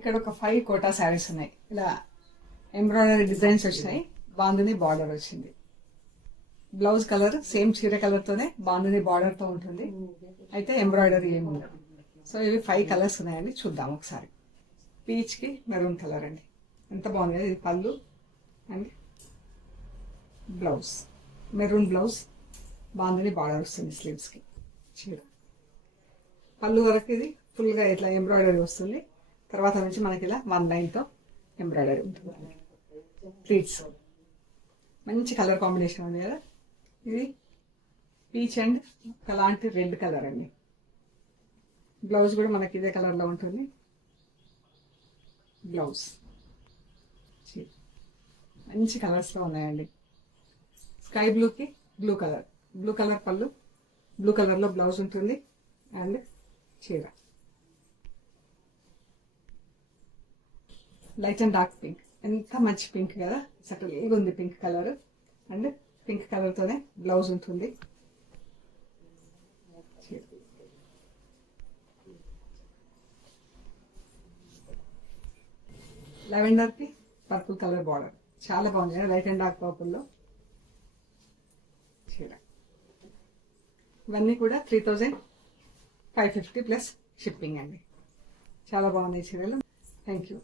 ఇక్కడ ఒక 5 కోటా శారీస్ ఉన్నాయి. ఇలా ఎంబ్రాయిడరీ డిజైన్స్ వచ్చినాయి. బాందిని బార్డర్ వచ్చింది. బ్లౌజ్ కలర్ సేమ్ చీర కలర్ తోనే బాందిని బార్డర్ తో ఉంటుంది. అయితే ఎంబ్రాయిడరీ ఏమి ఉండదు. సో ఇవి 5 కలర్స్ ఉన్నాయండి. చూద్దాం ఒకసారి. పీచ్ కి మెరూన్ కలర్ అండి. ఎంత బాగుంది కదా. ఇది పళ్ళు and blouse maroon blouse, bandhani border వస్తుంది స్లీవ్స్ కి. చీర పళ్ళు వరకు ఇది ఫుల్ గా ఇట్లా ఎంబ్రాయిడరీ వస్తుంది. తర్వాత నుంచి మనకి ఇలా 1 లైన్ తో ఎంబ్రాయిడరీ ఉంటుంది. ప్లీట్స్ మంచి కలర్ కాంబినేషన్ ఉంది కదా. ఇది పీచ్ అండ్ అలాంటి రెడ్ కలర్ అండి. బ్లౌజ్ కూడా మనకి ఇదే కలర్ లో ఉంటుంది. బ్లౌజ్ మంచి కలర్స్ లో ఉన్నాయండి. స్కై బ్లూకి బ్లూ కలర్ పళ్ళు, బ్లూ కలర్ లో బ్లౌజ్ ఉంటుంది అండ్ చీర లైట్ అండ్ డార్క్ పింక్. ఎంత మంచి పింక్ కదా. సటల్గా ఉంది pink colour and pink colour తోనే బ్లౌజ్ ఉంటుంది. లెవెండర్ కి పర్పుల్ కలర్ బార్డర్ చాలా బాగుంది. లైట్ అండ్ డార్క్ పర్పుల్ లో చీర. ఇవన్నీ కూడా 3550 ప్లస్ షిప్పింగ్ అండి. చాలా బాగున్నాయి చీరలు. Thank you.